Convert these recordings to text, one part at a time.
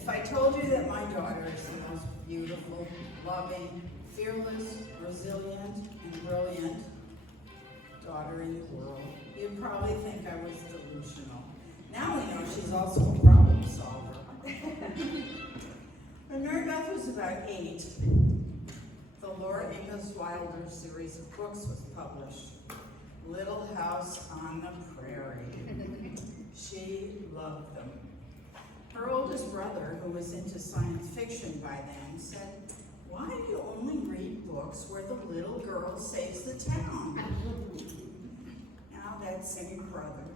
If I told you that my daughter is the most beautiful, loving, fearless, resilient, and brilliant daughter in the world, you'd probably think I was delusional. Now we know she's also a problem solver. When Mary Beth was about 8, the Laura Ingalls Wilder series of books was published, Little House on the Prairie. She loved them. Her oldest brother, who was into science fiction by then, said, "Why do you only read books where the little girl saves the town?" Now that same brother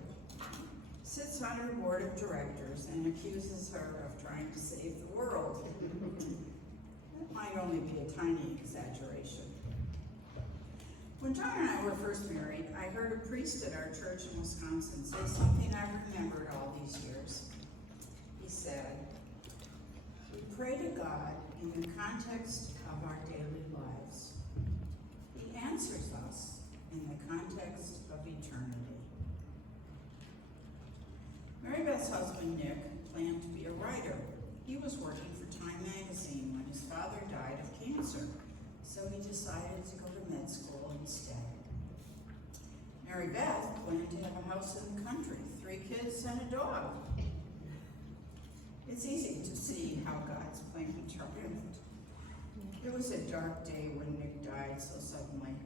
sits on her board of directors and accuses her of trying to save the world. That might only be a tiny exaggeration. When John and I were first married, I heard a priest at our church in Wisconsin say something I've remembered all these years. He said, "We pray to God in the context of our daily lives. He answers us in the context of eternity." Mary Beth's husband, Nick, planned to be a writer. He was working for Time magazine when his father died of cancer, so he decided to go to med school instead. Mary Beth planned to have a house in the country, 3 kids and a dog. It's easy to see how God's plan triumphed. It was a dark day when Nick died so suddenly,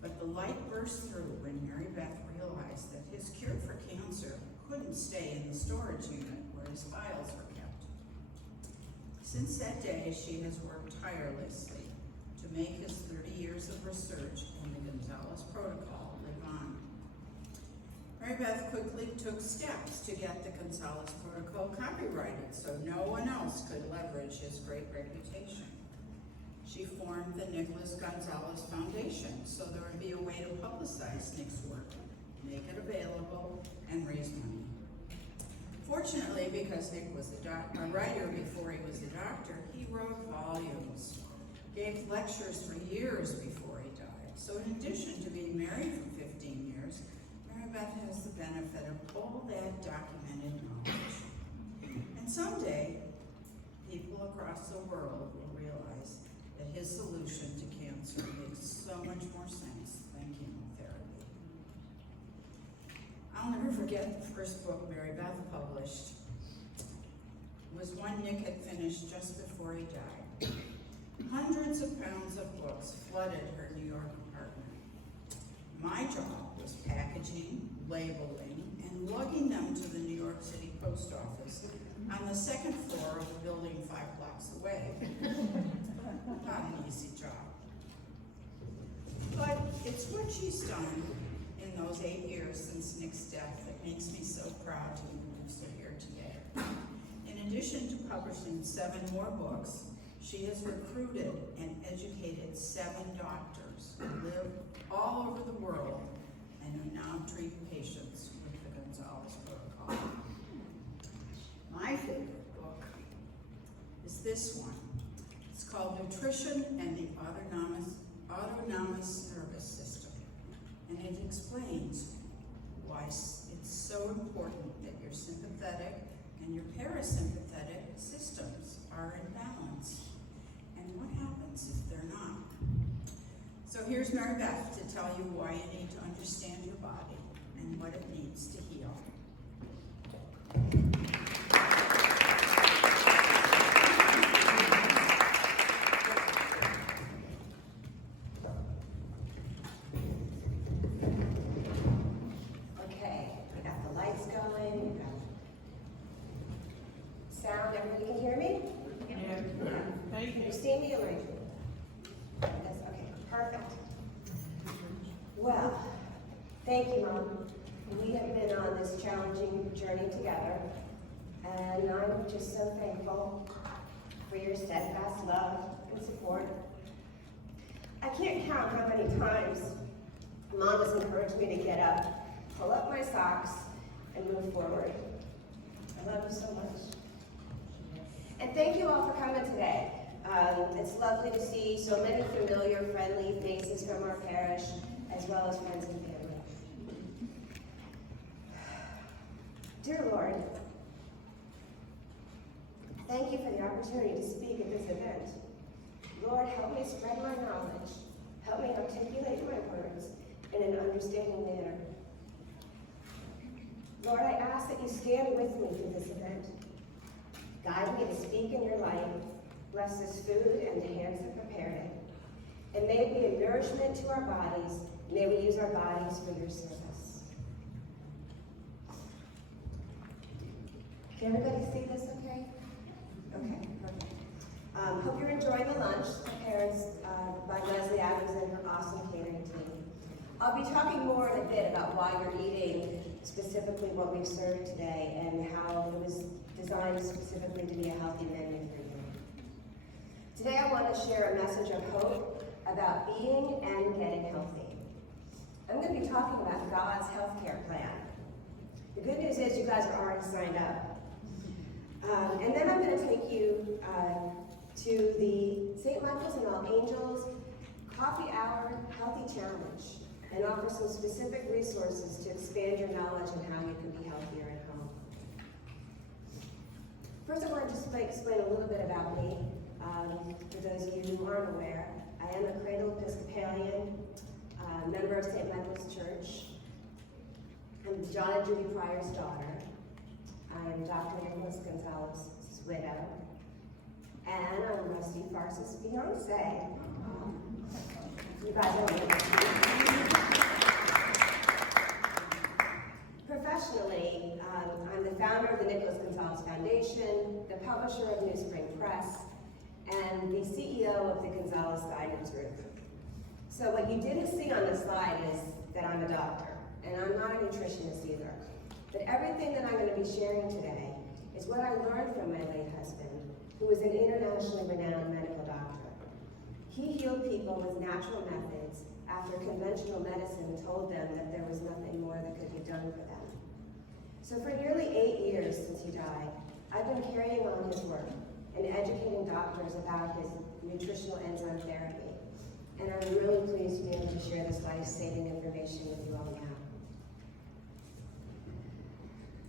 but the light burst through when Mary Beth realized that his cure for cancer couldn't stay in the storage unit where his files were kept. Since that day, she has worked tirelessly to make his 30 years of research in the Gonzalez protocol live on. Mary Beth quickly took steps to get the Gonzalez protocol copyrighted so no one else could leverage his great reputation. She formed the Nicholas Gonzalez Foundation so there would be a way to publicize Nick's work, make it available, and raise money. Fortunately, because Nick was a writer before he was a doctor, he wrote volumes, gave lectures for years before he died. So in addition to being married for 15 years, Mary Beth has the benefit of all that documented knowledge. And someday, people across the world will realize that his solution to cancer makes so much more sense than chemotherapy. I'll never forget the first book Mary Beth published. It was one Nick had finished just before he died. Hundreds of pounds of books flooded her New York apartment. My job was packaging, labeling, and lugging them to the New York City post office on the 2nd floor of a building 5 blocks away. Not an easy job. But it's what she's done in those 8 years since Nick's death that makes me so proud to sit here today. In addition to publishing 7 more books, she has recruited and educated 7 doctors who live all over the world and who now treat patients with the Gonzalez protocol. My favorite book is this one. It's called Nutrition and the Autonomous Nervous System. And it explains why it's so important that your sympathetic and your parasympathetic systems are in balance. And what happens if they're not? So here's Mary Beth to tell you why you need to understand your body and what it needs to heal. Okay, we got the lights going, we got sound, everybody can hear me? Yeah. Can you see me or? Yes, okay, perfect. Well, thank you, Mom. We have been on this challenging journey together, and I'm just so thankful for your steadfast love and support. I can't count how many times Mom has encouraged me to get up, pull up my socks, and move forward. I love you so much. And thank you all for coming today. It's lovely to see so many familiar, friendly faces from our parish, as well as friends and family. Dear Lord, Thank you for the opportunity to speak at this event. Lord, help me spread my knowledge. Help me articulate my words in an understanding manner. Lord, I ask that you stand with me through this event. Guide me to speak in your light. Bless this food and the hands that prepared it. And may it be a nourishment to our bodies. May we use our bodies for your service. Can everybody see this okay? Okay, perfect. Hope you're enjoying the lunch prepared by Leslie Adams and her awesome catering team. I'll be talking more in a bit about why you're eating specifically what we've served today and how it was designed specifically to be a healthy menu for you. Today I want to share a message of hope about being and getting healthy. I'm going to be talking about God's healthcare plan. The good news is you guys are already signed up. And then I'm going to take you to the St. Michael's and All Angels Coffee Hour Healthy Challenge and offer some specific resources to expand your knowledge on how you can be healthier at home. First, I want to just explain a little bit about me. For those of you who aren't aware, I am a cradle Episcopalian, member of St. Michael's Church. I'm John and Judy Pryor's daughter. I am Dr. Nicholas Gonzalez's widow. And I'm Rusty Farce's fiance. You guys are Professionally, I'm the founder of the Nicholas Gonzalez Foundation, the publisher of New Spring Press, and the CEO of the Gonzalez Guidance Group. So what you didn't see on this slide is that I'm a doctor, and I'm not a nutritionist either. But everything that I'm going to be sharing today is what I learned from my late husband, who was an internationally renowned medical doctor. He healed people with natural methods after conventional medicine told them that there was nothing more that could be done for them. So for nearly 8 years since he died, I've been carrying on his work and educating doctors about his nutritional enzyme therapy. And I'm really pleased to be able to share this life-saving information with you all now.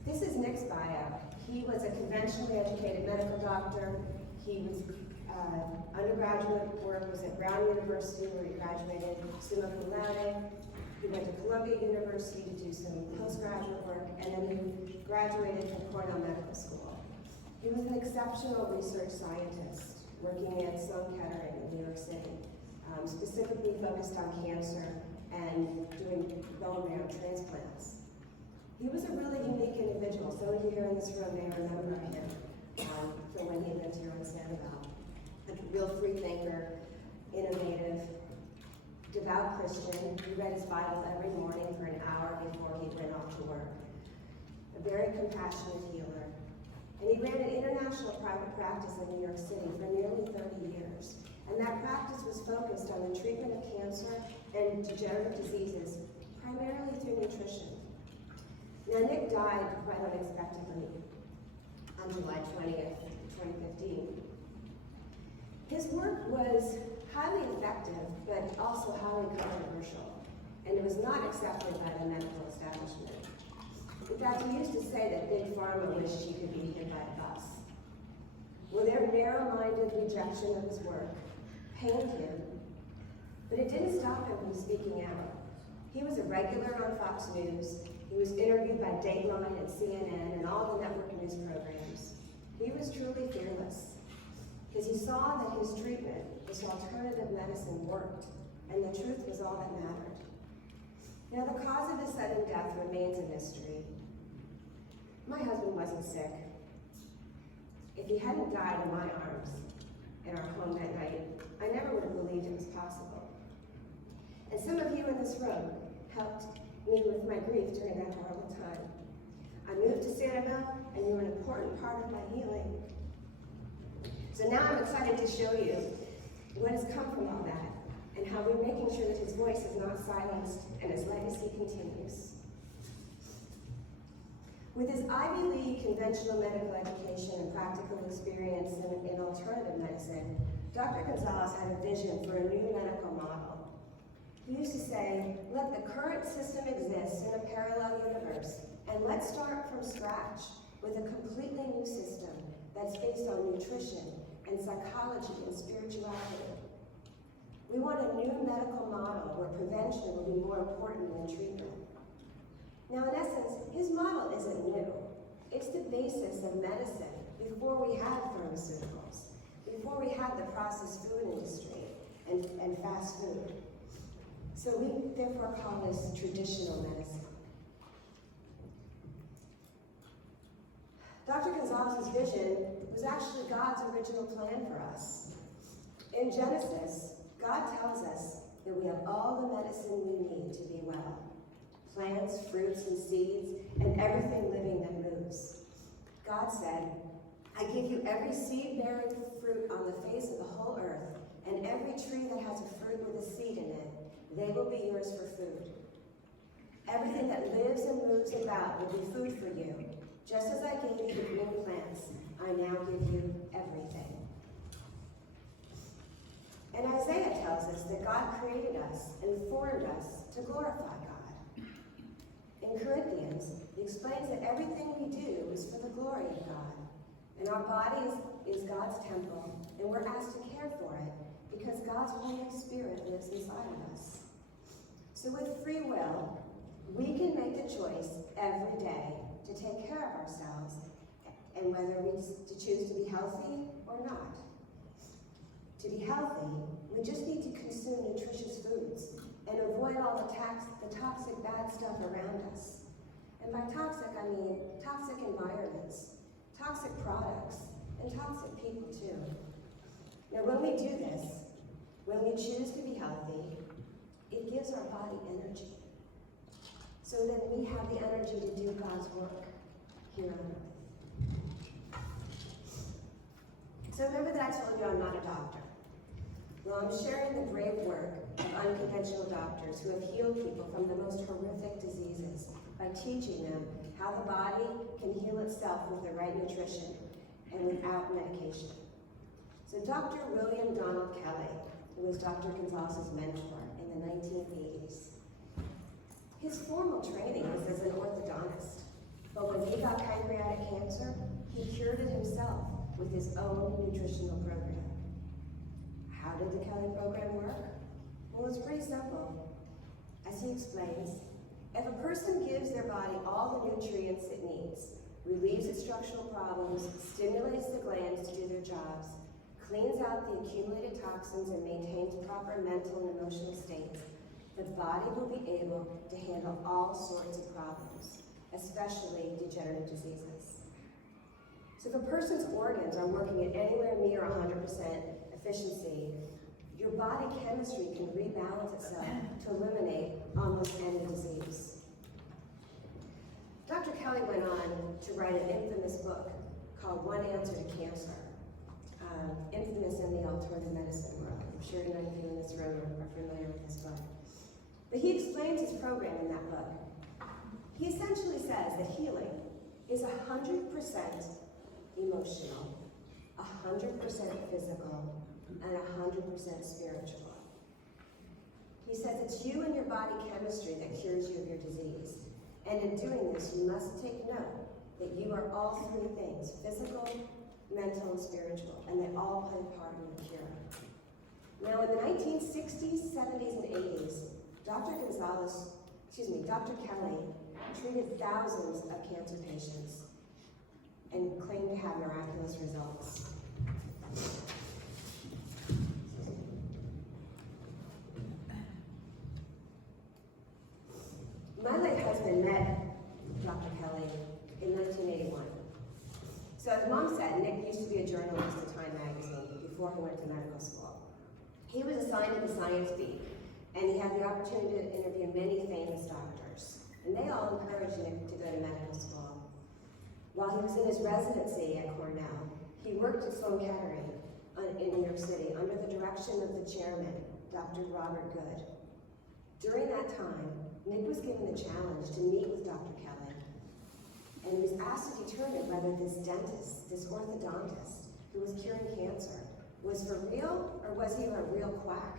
This is Nick's bio. He was a conventionally educated medical doctor. He was undergraduate work was at Brown University, where he graduated summa cum laude. He went to Columbia University to do some postgraduate work, and then he graduated from Cornell Medical School. He was an exceptional research scientist working at Sloan Kettering in New York City, specifically focused on cancer and doing bone marrow transplants. He was a really unique individual. Some of you here in this room may remember him from when he lived here on Sanibel. A real free thinker, innovative, devout Christian. He read his Bible every morning for an hour before he went off to work. A very compassionate healer. And he ran an international private practice in New York City for nearly 30 years. And that practice was focused on the treatment of cancer and degenerative diseases, primarily through nutrition. Now, Nick died quite unexpectedly on July 20th, 2015. His work was highly effective, but also highly controversial, and it was not accepted by the medical establishment. In fact, he used to say that Big Pharma wished he could be hit by a bus. Well, their narrow-minded rejection of his work pained him, but it didn't stop him from speaking out. He was a regular on Fox News. He was interviewed by Dateline and CNN and all the network news programs. He was truly fearless because he saw that his treatment, this alternative medicine, worked, and the truth was all that mattered. Now, the cause of his sudden death remains a mystery. My husband wasn't sick. If he hadn't died in my arms in our home that night, I never would have believed it was possible. And some of you in this room helped me with my grief during that horrible time. I moved to Sanibel, and you were an important part of my healing. So now I'm excited to show you what has come from all that, and how we're making sure that his voice is not silenced and his legacy continues. With his Ivy League conventional medical education and practical experience in alternative medicine, Dr. Gonzalez had a vision for a new medical model. He used to say, let the current system exist in a parallel universe, and let's start from scratch with a completely new system that's based on nutrition and psychology and spirituality. We want a new medical model where prevention will be more important than treatment. Now, in essence, his model isn't new. It's the basis of medicine before we had pharmaceuticals, before we had the processed food industry and fast food. So we therefore call this traditional medicine. Dr. Gonzalez's vision was actually God's original plan for us. In Genesis, God tells us that we have all the medicine we need to be well. Plants, fruits, and seeds, and everything living that moves. God said, I give you every seed-bearing fruit on the face of the whole earth, and every tree that has a fruit with a seed in it, they will be yours for food. Everything that lives and moves about will be food for you. Just as I gave you the green plants, I now give you everything. And Isaiah tells us that God created us and formed us to glorify God. In Corinthians, he explains that everything we do is for the glory of God. And our body is God's temple, and we're asked to care for it because God's Holy Spirit lives inside of us. So with free will, we can make the choice every day to take care of ourselves and whether we choose to be healthy or not. To be healthy, we just need to consume nutritious foods and avoid all the toxic bad stuff around us. And by toxic, I mean toxic environments, toxic products, and toxic people too. Now when we do this, when we choose to be healthy, it gives our body energy. So then we have the energy to do God's work here on earth. So remember that I told you I'm not a doctor. Well, I'm sharing the brave work of unconventional doctors who have healed people from the most horrific diseases by teaching them how the body can heal itself with the right nutrition and without medication. So Dr. William Donald Kelly, who was Dr. Gonzalez's mentor in the 1980s, his formal training was as an orthodontist, but when he got pancreatic cancer, he cured it himself with his own nutritional program. How did the Kelly program work? Well, it's pretty simple. As he explains, if a person gives their body all the nutrients it needs, relieves its structural problems, stimulates the glands to do their jobs, cleans out the accumulated toxins, and maintains proper mental and emotional states, the body will be able to handle all sorts of problems, especially degenerative diseases. So if a person's organs are working at anywhere near 100% efficiency, your body chemistry can rebalance itself to eliminate almost any disease. Dr. Kelly went on to write an infamous book called One Answer to Cancer, infamous in the alternative medicine world. I'm sure none of you in this room are familiar with this book. But he explains his program in that book. He essentially says that healing is 100% emotional, 100% physical, and 100% spiritual. He says it's you and your body chemistry that cures you of your disease. And in doing this, you must take note that you are all three things, physical, mental, and spiritual, and they all play a part in the cure. Now, in the 1960s, 70s, and 80s, Dr. Kelly treated thousands of cancer patients and claimed to have miraculous results. My late husband met Dr. Kelly in 1981. So as Mom said, Nick used to be a journalist at Time magazine before he went to medical school. He was assigned to the science beat, and he had the opportunity to interview many famous doctors. And they all encouraged Nick to go to medical school. While he was in his residency at Cornell, he worked at Sloan Kettering in New York City under the direction of the chairman, Dr. Robert Good. During that time, Nick was given the challenge to meet with Dr. Kelly, and he was asked to determine whether this dentist, this orthodontist who was curing cancer, was for real or was he a real quack?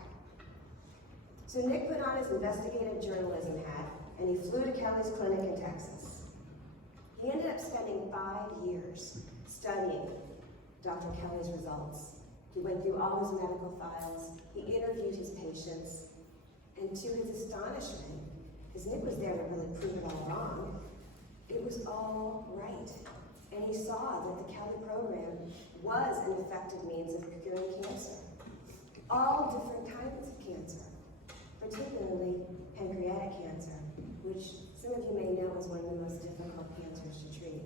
So Nick put on his investigative journalism hat and he flew to Kelly's clinic in Texas. He ended up spending 5 years studying Dr. Kelly's results. He went through all his medical files, he interviewed his patients, and to his astonishment, because Nick was there to really prove it all wrong, it was all right. And he saw that the Kelly program was an effective means of curing cancer. All different types of cancer, particularly pancreatic cancer, which some of you may know is one of the most difficult cancers to treat.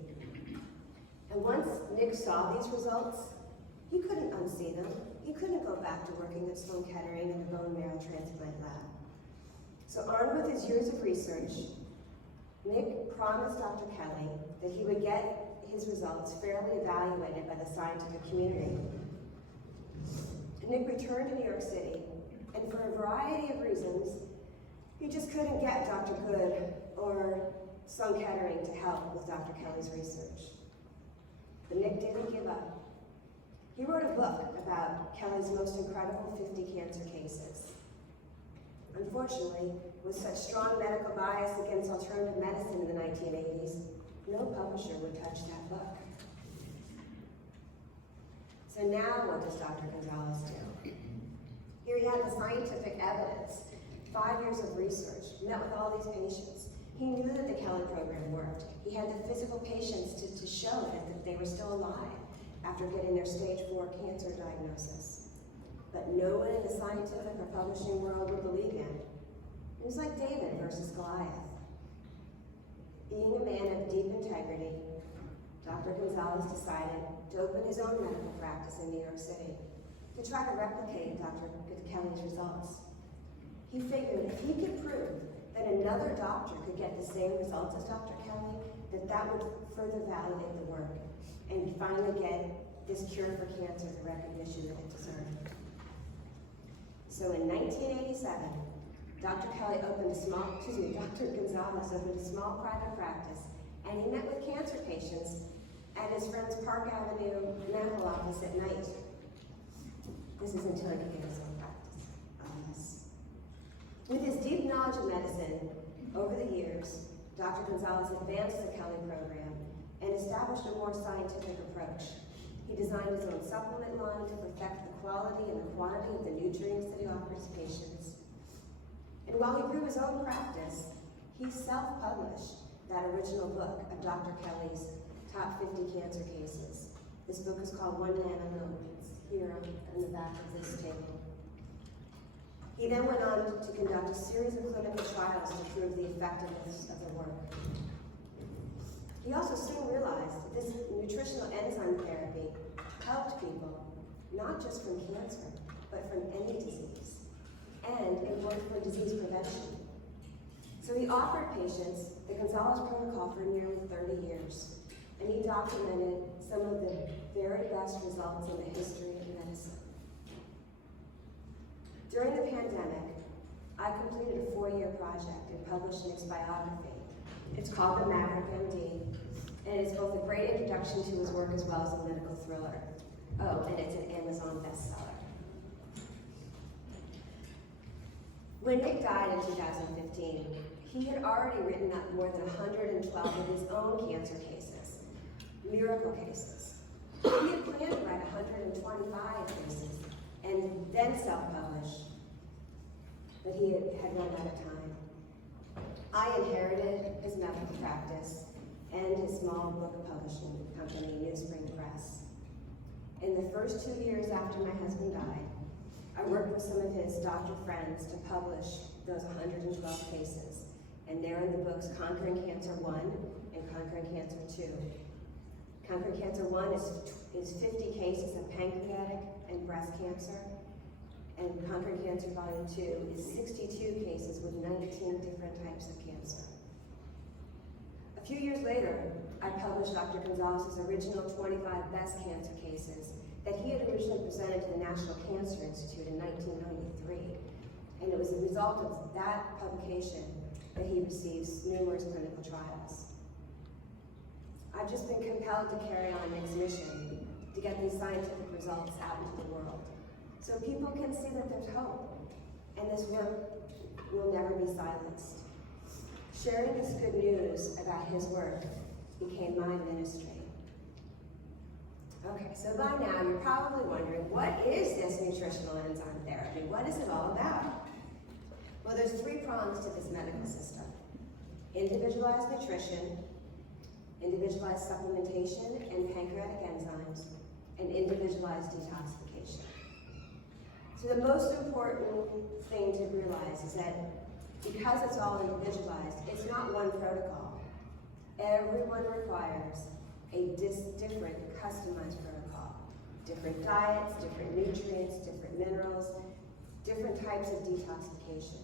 And once Nick saw these results, he couldn't unsee them. He couldn't go back to working at Sloan Kettering in the bone marrow transplant lab. So armed with his years of research, Nick promised Dr. Kelly that he would get his results fairly evaluated by the scientific community. Nick returned to New York City, and for a variety of reasons, he just couldn't get Dr. Good or Sloan Kettering to help with Dr. Kelly's research. But Nick didn't give up. He wrote a book about Kelly's most incredible 50 cancer cases. Unfortunately, with such strong medical bias against alternative medicine in the 1980s, no publisher would touch that book. So now what does Dr. Gonzalez do? Here he had the scientific evidence, 5 years of research, met with all these patients. He knew that the Kelly program worked. He had the physical patients to show that they were still alive after getting their stage 4 cancer diagnosis. But no one in the scientific or publishing world would believe him. It was like David versus Goliath. Being a man of deep integrity, Dr. Gonzalez decided to open his own medical practice in New York City to try to replicate Dr. Kelly's results. He figured if he could prove that another doctor could get the same results as Dr. Kelly, that would further validate the work and finally get this cure for cancer the recognition that it deserved. So in 1987, Dr. Gonzalez opened a small private practice, and he met with cancer patients at his friend's Park Avenue medical office at night. This is until he could get his own practice. With his deep knowledge of medicine, over the years, Dr. Gonzalez advanced the Kelly program and established a more scientific approach. He designed his own supplement line to perfect the quality and the quantity of the nutrients that he offers patients. And while he grew his own practice, he self-published that original book of Dr. Kelly's top 50 cancer cases. This book is called One Man Alone. It's here on the back of this table. He then went on to conduct a series of clinical trials to prove the effectiveness of the work. He also soon realized that this nutritional enzyme therapy helped people, not just from cancer, but from any disease. And it worked for disease prevention. So he offered patients the Gonzalez protocol for nearly 30 years, and he documented some of the very best results in the history of medicine. During the pandemic, I completed a 4-year project and published Nick's biography. It's called The Maverick MD, and it's both a great introduction to his work as well as a medical thriller. Oh, and it's an Amazon bestseller. When Nick died in 2015, he had already written up more than 112 of his own cancer cases, miracle cases. He had planned to write 125 cases and then self-publish, but he had run out of time. I inherited his medical practice and his small book publishing company, New Spring Press. In the first 2 years after my husband died, I worked with some of his doctor friends to publish those 112 cases, and they're in the books Conquering Cancer 1 and Conquering Cancer 2. Conquering Cancer 1 is 50 cases of pancreatic and breast cancer, and Conquering Cancer Volume 2 is 62 cases with 19 different types of cancer. A few years later, I published Dr. Gonzalez's original 25 best cancer cases that he had originally presented to the National Cancer Institute in 1993. And it was a result of that publication that he receives numerous clinical trials. I've just been compelled to carry on Nick's mission to get these scientific results out into the world, so people can see that there's hope, and this work will never be silenced. Sharing this good news about his work became my ministry. Okay, so by now you're probably wondering, what is this nutritional enzyme therapy? What is it all about? Well, there's 3 prongs to this medical system. Individualized nutrition, individualized supplementation and pancreatic enzymes, and individualized detoxification. So the most important thing to realize is that because it's all individualized, it's not one protocol. Everyone requires a different customized protocol. Different diets, different nutrients, different minerals, different types of detoxification.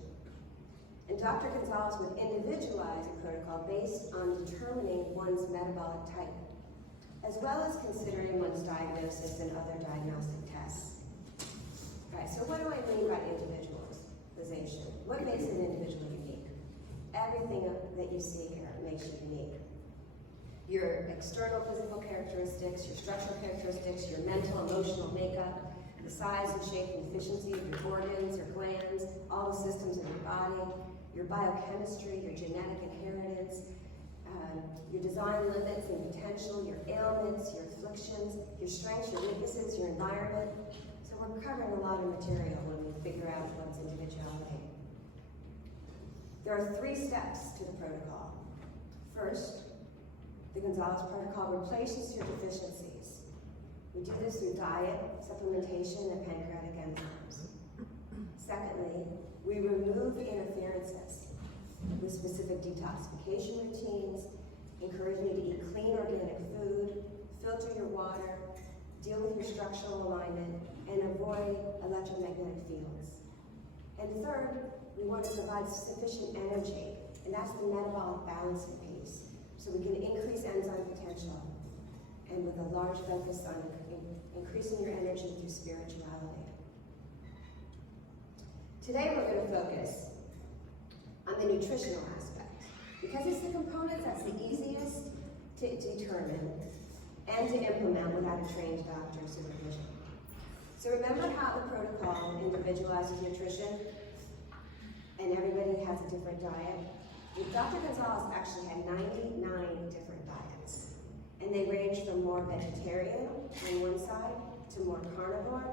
And Dr. Gonzalez would individualize a protocol based on determining one's metabolic type, as well as considering one's diagnosis and other diagnostic tests. All right, so what do I mean by individualization? What makes an individual unique? Everything that you see here makes you unique. Your external physical characteristics, your structural characteristics, your mental, emotional makeup, the size and shape and efficiency of your organs or glands, all the systems of your body, your biochemistry, your genetic inheritance, your design limits and potential, your ailments, your afflictions, your strengths, your weaknesses, your environment. So we're covering a lot of material when we figure out one's individuality. There are 3 steps to the protocol. First, the Gonzalez protocol replaces your deficiencies. We do this through diet, supplementation, and pancreatic enzymes. Secondly, we remove interferences with specific detoxification routines, encouraging you to eat clean organic food, filter your water, deal with your structural alignment, and avoid electromagnetic fields. And third, we want to provide sufficient energy, and that's the metabolic balancing piece, so we can increase enzyme potential, and with a large focus on increasing your energy through spirituality. Today we're going to focus on the nutritional aspect, because it's the component that's the easiest to determine and to implement without a trained doctor's supervision. So remember how the protocol individualizes nutrition and everybody has a different diet? Dr. Gonzalez actually had 99 different diets, and they range from more vegetarian on one side to more carnivore,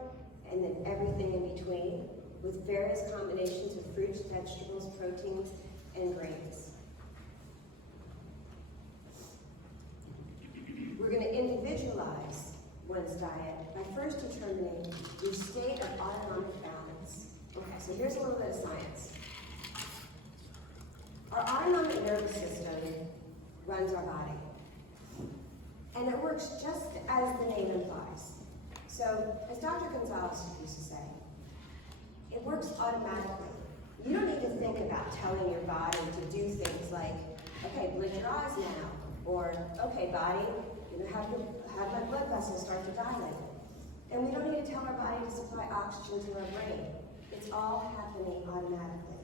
and then everything in between, with various combinations of fruits, vegetables, proteins, and grains. We're going to individualize one's diet by first determining your state of autonomic balance. Okay, so here's a little bit of science. Our autonomic nervous system runs our body, and it works just as the name implies. So, as Dr. Gonzalez used to say, it works automatically. You don't need to think about telling your body to do things like, okay, blink your eyes now, or okay, body, have my blood vessels start to dilate. And we don't need to tell our body to supply oxygen to our brain. It's all happening automatically.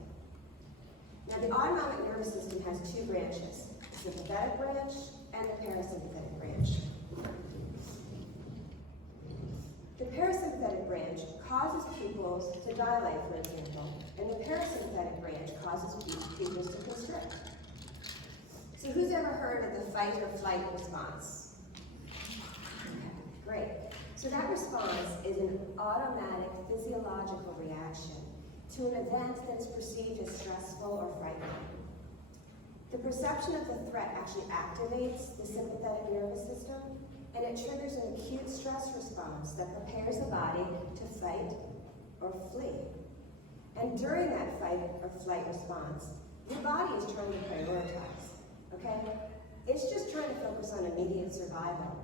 Now, the autonomic nervous system has 2 branches, the sympathetic branch and the parasympathetic branch. The parasympathetic branch causes pupils to dilate, for example, and the parasympathetic branch causes pupils to constrict. So who's ever heard of the fight or flight response? Okay, great. So that response is an automatic physiological reaction to an event that's perceived as stressful or frightening. The perception of the threat actually activates the sympathetic nervous system, and it triggers an acute stress response that prepares the body to fight or flee. And during that fight or flight response, your body is trying to prioritize, okay? It's just trying to focus on immediate survival,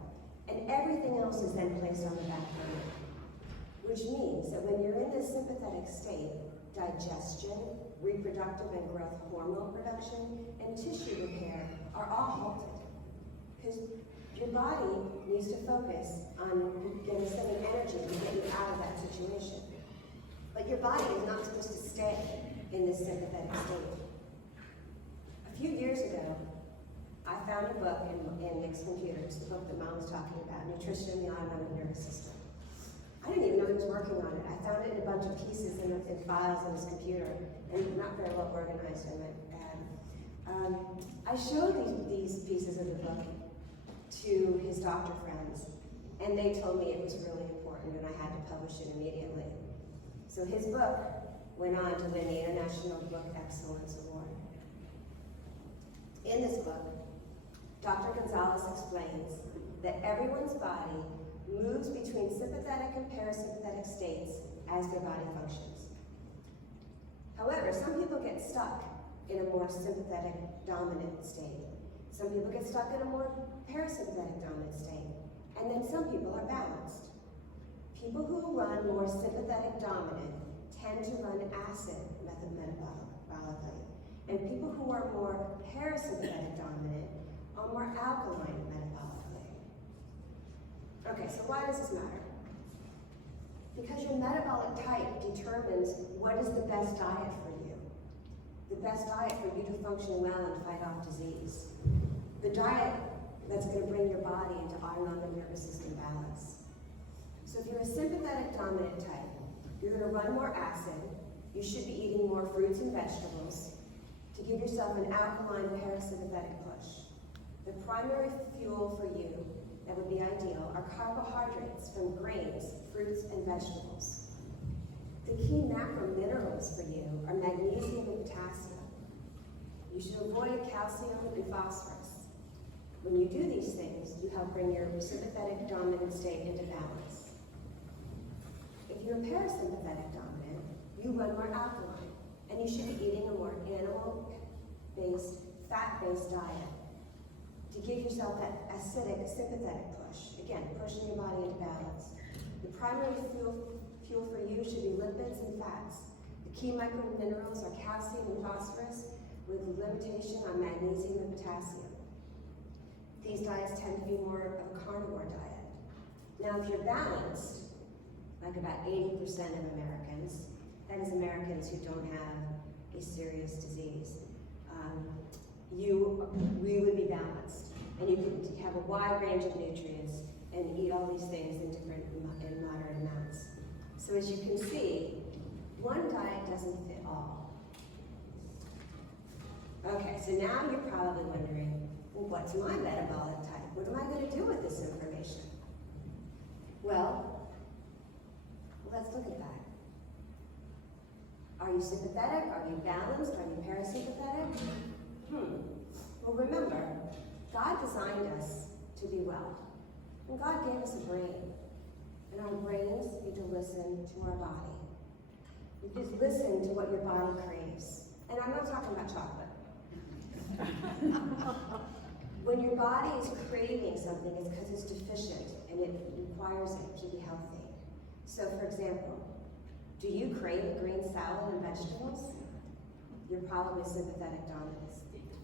and everything else is then placed on the back burner. Which means that when you're in this sympathetic state, digestion, reproductive and growth hormone production, and tissue repair are all halted. Because your body needs to focus on getting some energy to get you out of that situation. But your body is not supposed to stay in this sympathetic state. A few years ago, I found a book in Mixed Computers, the book that Mom was talking about, Nutrition in the Autonomic Nervous System. I didn't even know he was working on it. I found it in a bunch of pieces in files on his computer, and not very well organized in it. I showed these pieces of the book to his doctor friends, And they told me it was really important and I had to publish it immediately. So his book went on to win the International Book Excellence Award. In this book, Dr. Gonzalez explains that everyone's body moves between sympathetic and parasympathetic states as their body functions. However, some people get stuck in a more sympathetic dominant state. Some people get stuck in a more parasympathetic dominant state. And then some people are balanced. People who run more sympathetic dominant tend to run acid metabolically. And people who are more parasympathetic dominant are more alkaline metabolically. Okay, so why does this matter? Because your metabolic type determines what is the best diet for you. The best diet for you to function well and fight off disease. The diet that's going to bring your body into autonomic nervous system balance. So if you're a sympathetic dominant type, you're going to run more acid, you should be eating more fruits and vegetables to give yourself an alkaline parasympathetic push. The primary fuel for you that would be ideal are carbohydrates from grains, fruits, and vegetables. The key macrominerals for you are magnesium and potassium. You should avoid calcium and phosphorus. When you do these things, you help bring your sympathetic dominant state into balance. If you're parasympathetic dominant, you run more alkaline, and you should be eating a more animal-based, fat-based diet to give yourself that acidic, sympathetic push. Again, pushing your body into balance. The primary fuel for you should be lipids and fats. The key microminerals are calcium and phosphorus, with limitation on magnesium and potassium. These diets tend to be more of a carnivore diet. Now, if you're balanced, like about 80% of Americans, that is Americans who don't have a serious disease, we would be balanced. And you can have a wide range of nutrients and eat all these things in moderate amounts. So as you can see, one diet doesn't fit all. Okay, so now you're probably wondering, well, what's my metabolic type? What am I going to do with this information? Well, let's look at that. Are you sympathetic? Are you balanced? Are you parasympathetic? Well, remember, God designed us to be well. And God gave us a brain. And our brains need to listen to our body. You just listen to what your body craves. And I'm not talking about chocolate. When your body is craving something, it's because it's deficient and it requires it to be healthy. So, for example, do you crave a green salad and vegetables? You're probably sympathetic dominant.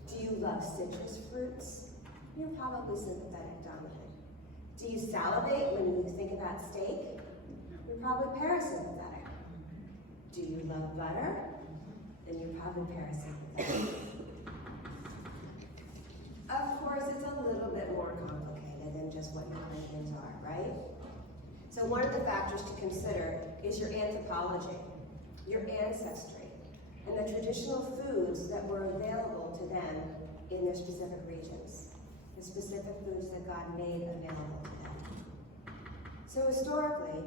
Do you love citrus fruits? You're probably sympathetic dominant. Do you salivate when you think about steak? You're probably parasympathetic. Do you love butter? Then you're probably parasympathetic. Of course, it's a little bit more complicated than just what your cravings are, right? So one of the factors to consider is your anthropology, your ancestry, and the traditional foods that were available to them in their specific regions, the specific foods that God made available to them. So historically,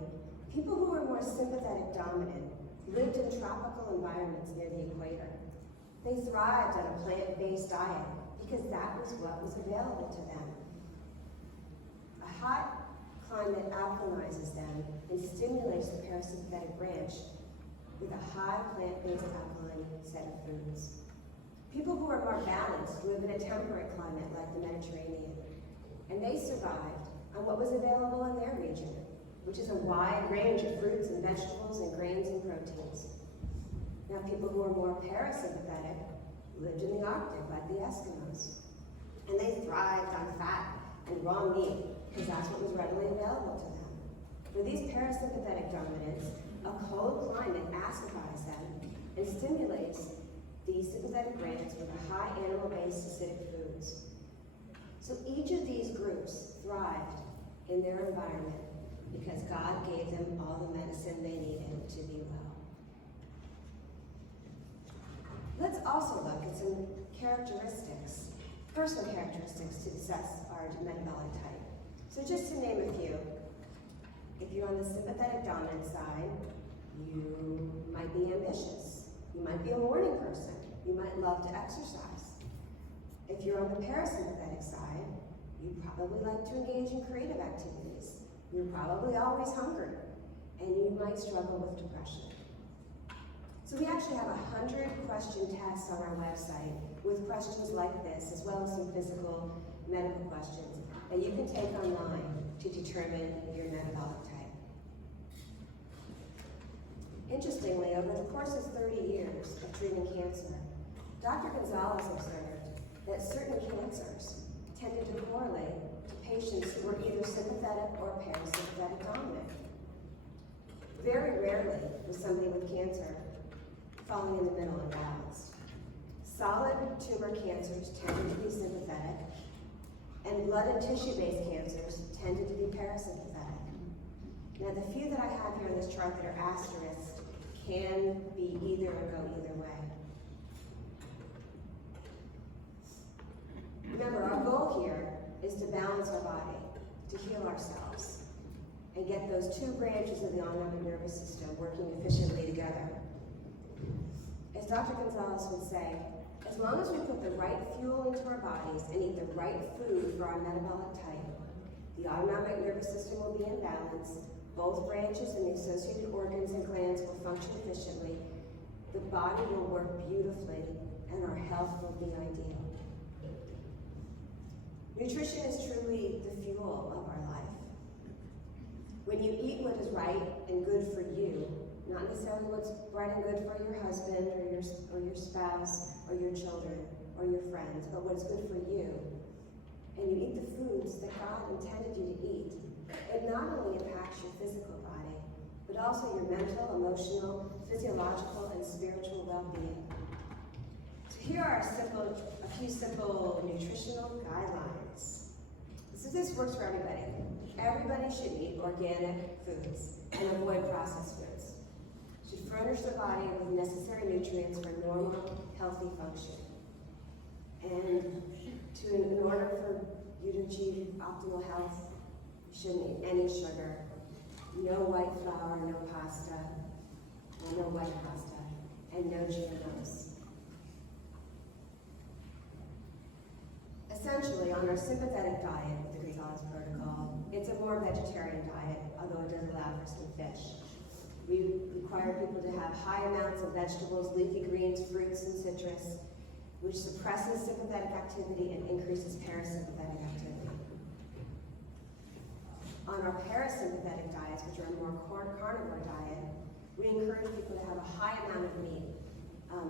people who were more sympathetic dominant lived in tropical environments near the equator. They thrived on a plant-based diet because that was what was available to them. A hot climate alkalizes them and stimulates the parasympathetic branch with a high plant-based alkaline set of foods. People who are more balanced live in a temperate climate like the Mediterranean, and they survived on what was available in their region, which is a wide range of fruits and vegetables and grains and proteins. Now, people who are more parasympathetic lived in the Arctic like the Eskimos, and they thrived on fat and raw meat because that's what was readily available to them. For these parasympathetic dominants, a cold climate acidifies them and stimulates the sympathetic branch with a high animal-based acidic foods. So each of these groups thrived in their environment because God gave them all the medicine they needed to be well. Let's also look at some personal characteristics to assess our metabolic type. So just to name a few, If you're on the sympathetic dominant side, you might be ambitious. You might be a morning person. You might love to exercise. If you're on the parasympathetic side, you probably like to engage in creative activities. You're probably always hungry, and you might struggle with depression. So we actually have 100 question tests on our website with questions like this, as well as some physical medical questions that you can take online to determine your metabolic type. Interestingly, over the course of 30 years of treating cancer, Dr. Gonzalez observed that certain cancers tended to correlate to patients who were either sympathetic or parasympathetic dominant. Very rarely was somebody with cancer falling in the middle and balanced. Solid tumor cancers tended to be sympathetic, and blood and tissue-based cancers tended to be parasympathetic. Now, the few that I have here on this chart that are asterisked can be either or go either way. Remember, our goal here is to balance our body, to heal ourselves, and get those two branches of the autonomic nervous system working efficiently together. As Dr. Gonzalez would say, as long as we put the right fuel into our bodies and eat the right food for our metabolic type, the autonomic nervous system will be in balance, both branches and the associated organs and glands will function efficiently, the body will work beautifully, and our health will be ideal. Nutrition is truly the fuel of our life. When you eat what is right and good for you, not necessarily what's right and good for your husband or your spouse or your children or your friends, but what is good for you, and you eat the foods that God intended you to eat, it not only impacts your physical body, but also your mental, emotional, physiological, and spiritual well-being. So here are a few simple nutritional guidelines. This works for everybody. Everybody should eat organic foods and avoid processed foods. Should furnish the body with necessary nutrients for normal, healthy function. And in order for you to achieve optimal health, you shouldn't eat any sugar, no white flour, no pasta, no white pasta, and no GMOs. Essentially, on our sympathetic diet with the Gonzalez protocol, it's a more vegetarian diet, although it does allow for some fish. We require people to have high amounts of vegetables, leafy greens, fruits, and citrus, which suppresses sympathetic activity and increases parasympathetic activity. On our parasympathetic diets, which are a more carnivore diet, we encourage people to have a high amount of meat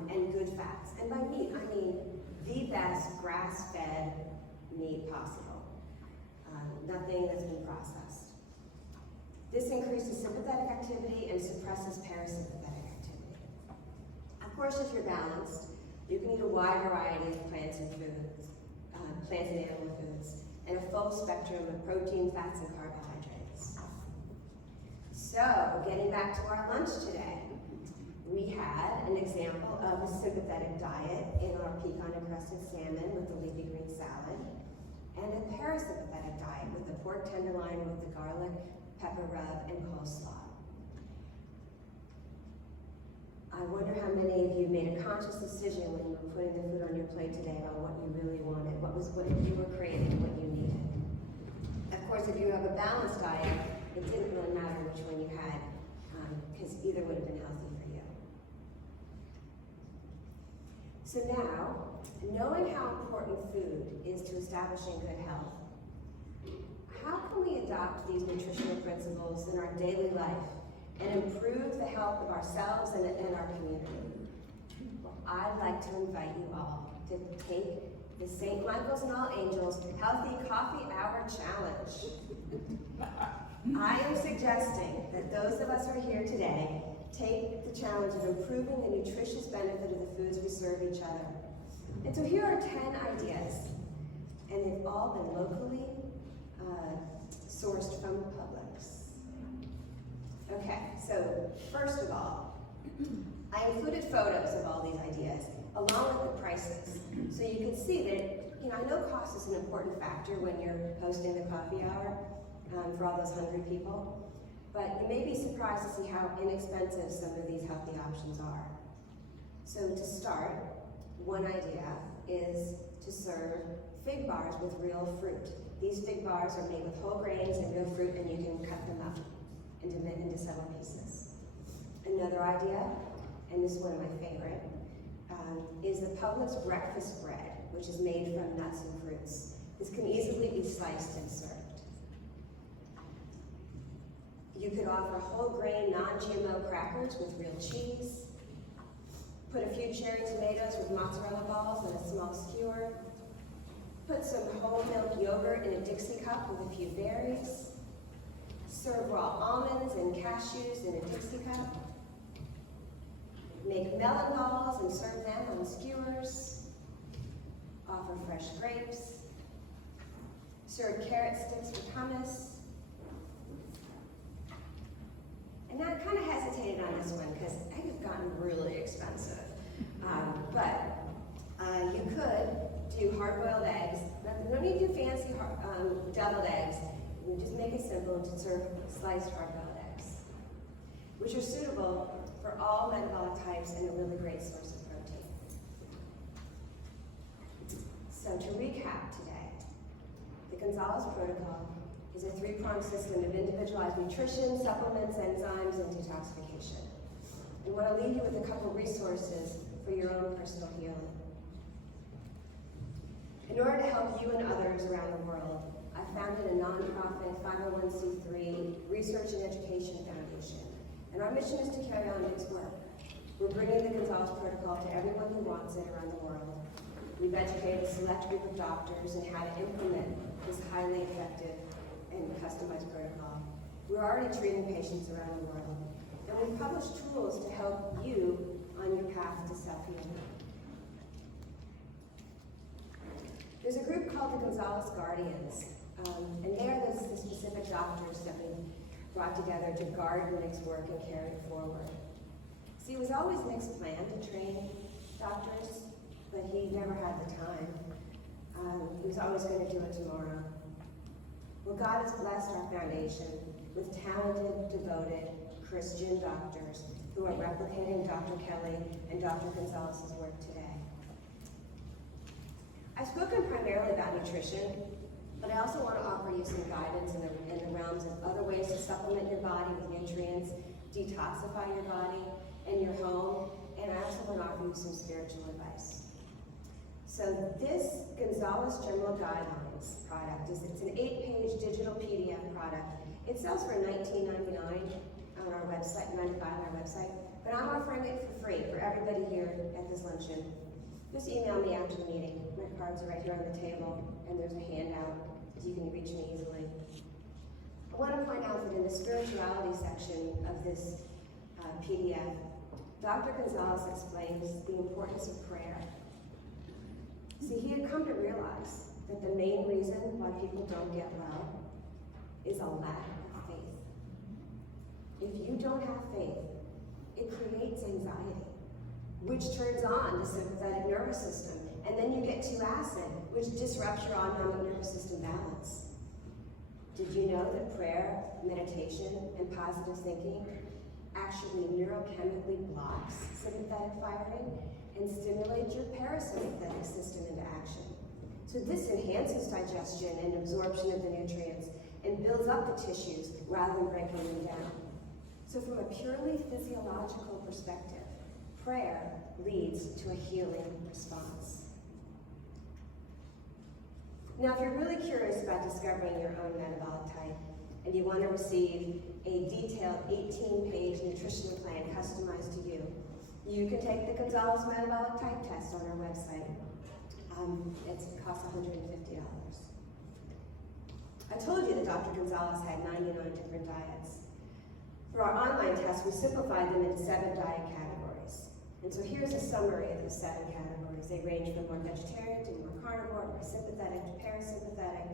and good fats. And by meat, I mean the best grass-fed meat possible. Nothing that's been processed. This increases sympathetic activity and suppresses parasympathetic activity. Of course, if you're balanced, you can eat a wide variety of plants and foods, plants and animal foods, and a full spectrum of protein, fats, and carbohydrates. So, getting back to our lunch today, we had an example of a sympathetic diet in our pecan-encrusted salmon with the leafy green salad, and a parasympathetic diet with the pork tenderloin with the garlic, pepper rub, and coleslaw. I wonder how many of you made a conscious decision when you were putting the food on your plate today about what you really wanted, what you were craving, what you needed. Of course, if you have a balanced diet, it didn't really matter which one you had, because either would have been healthy for you. So now, knowing how important food is to establishing good health, how can we adopt these nutritional principles in our daily life and improve the health of ourselves and our community? Well, I'd like to invite you all to take the St. Michael's and All Angels Healthy Coffee Hour Challenge. I am suggesting that those of us who are here today take the challenge of improving the nutritious benefit of the foods we serve each other. And so here are 10 ideas, and they've all been locally sourced from Publix. Okay, so first of all, I included photos of all these ideas, along with the prices. So you can see that, I know cost is an important factor when you're hosting the coffee hour for all those hungry people. but you may be surprised to see how inexpensive some of these healthy options are. So to start, one idea is to serve fig bars with real fruit. These fig bars are made with whole grains and real fruit, and you can cut them up into several pieces. Another idea, and this is one of my favorite, is the Publix breakfast bread, which is made from nuts and fruits. This can easily be sliced and served. You could offer whole grain, non-GMO crackers with real cheese. Put a few cherry tomatoes with mozzarella balls on a small skewer. Put some whole milk yogurt in a Dixie cup with a few berries. Serve raw almonds and cashews in a Dixie cup. Make melon balls and serve them on skewers. Offer fresh grapes. Serve carrot sticks with hummus. And I kind of hesitated on this one because eggs have gotten really expensive. You could do hard-boiled eggs. No need to do fancy deviled eggs. You just make it simple to serve sliced hard-boiled eggs, which are suitable for all metabolic types and a really great source of protein. So to recap today, the Gonzalez protocol is a three-pronged system of individualized nutrition, supplements, enzymes, and detoxification. I want to leave you with a couple resources for your own personal healing. In order to help you and others around the world, I founded a nonprofit 501c3 research and education foundation. And our mission is to carry on its work. We're bringing the Gonzalez protocol to everyone who wants it around the world. We've educated a select group of doctors in how to implement this highly effective and customized protocol. We're already treating patients around the world. And we've published tools to help you on your path to self-healing. There's a group called the Gonzalez Guardians, and they're the specific doctors that we brought together to guard Nick's work and carry it forward. See, it was always Nick's plan to train doctors, but he never had the time. He was always going to do it tomorrow. Well, God has blessed our foundation with talented, devoted Christian doctors who are replicating Dr. Kelly and Dr. Gonzalez's work today. I've spoken primarily about nutrition, but I also want to offer you some guidance in the realms of other ways to supplement your body with nutrients, detoxify your body and your home, and I also want to offer you some spiritual advice. So this Gonzalez General Guidelines product it's an 8-page digital PDF product. It sells for $19.99 on our website, $95 on our website, but I'm offering it for free for everybody here at this luncheon. Just email me after the meeting. My cards are right here on the table, and there's a handout so you can reach me easily. I want to point out that in the spirituality section of this PDF, Dr. Gonzalez explains the importance of prayer. See, he had come to realize that the main reason why people don't get well is a lack of faith. If you don't have faith, it creates anxiety, which turns on the sympathetic nervous system, and then you get too acid, which disrupts your autonomic nervous system balance. Did you know that prayer, meditation, and positive thinking actually neurochemically blocks sympathetic firing and stimulates your parasympathetic system into action? So this enhances digestion and absorption of the nutrients and builds up the tissues rather than breaking them down. So from a purely physiological perspective, prayer leads to a healing response. Now, if you're really curious about discovering your own metabolic type and you want to receive a detailed 18-page nutritional plan customized to you, you can take the Gonzalez Metabolic Type Test on our website. It costs $150. I told you that Dr. Gonzalez had 99 different diets. For our online test, we simplified them into 7 diet categories. And so here's a summary of the 7 categories. They range from more vegetarian to more carnivore, more sympathetic to parasympathetic.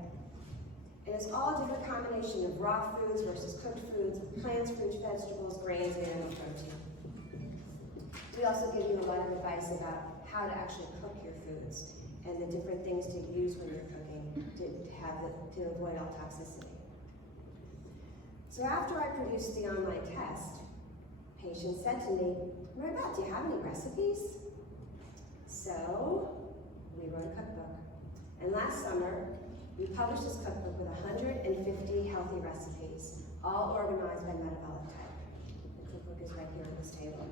And it's all a different combination of raw foods versus cooked foods, plants, fruits, vegetables, grains, and animal protein. We also give you a lot of advice about how to actually cook your foods and the different things to use when you're cooking to avoid all toxicity. So after I produced the online test, patients said to me, Mary Beth, do you have any recipes? So we wrote a cookbook. And last summer, we published this cookbook with 150 healthy recipes, all organized by metabolic type. The cookbook is right here on this table.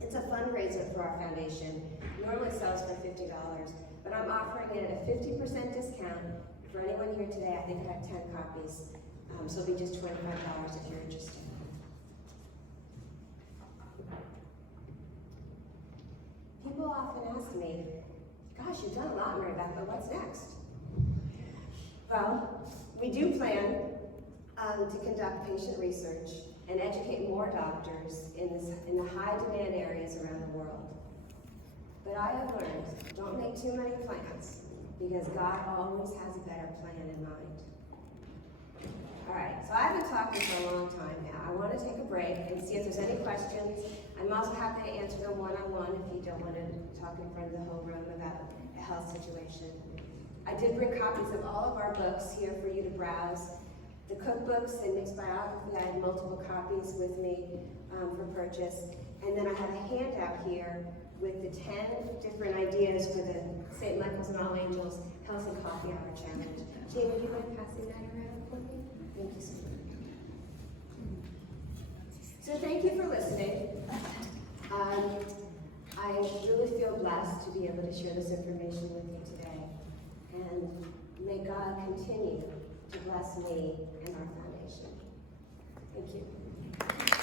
It's a fundraiser for our foundation. It normally sells for $50, but I'm offering it at a 50% discount. For anyone here today, I think I have 10 copies. So it'll be just $25 if you're interested. People often ask me, gosh, you've done a lot, Mary Beth, but what's next? Well, we do plan to conduct patient research and educate more doctors in the high demand areas around the world. But I have learned, don't make too many plans, because God always has a better plan in mind. All right, so I've been talking for a long time now. I want to take a break and see if there's any questions. I'm also happy to answer them one-on-one if you don't want to talk in front of the whole room about a health situation. I did bring copies of all of our books here for you to browse. The cookbooks and mixed biography, I have multiple copies with me for purchase. And then I have a handout here with the 10 different ideas for the St. Michael's and All Angels Health and Coffee Hour Challenge. Jane, would you mind passing that around for me? Thank you so much. So thank you for listening. I really feel blessed to be able to share this information with you today. And may God continue to bless me and our foundation. Thank you.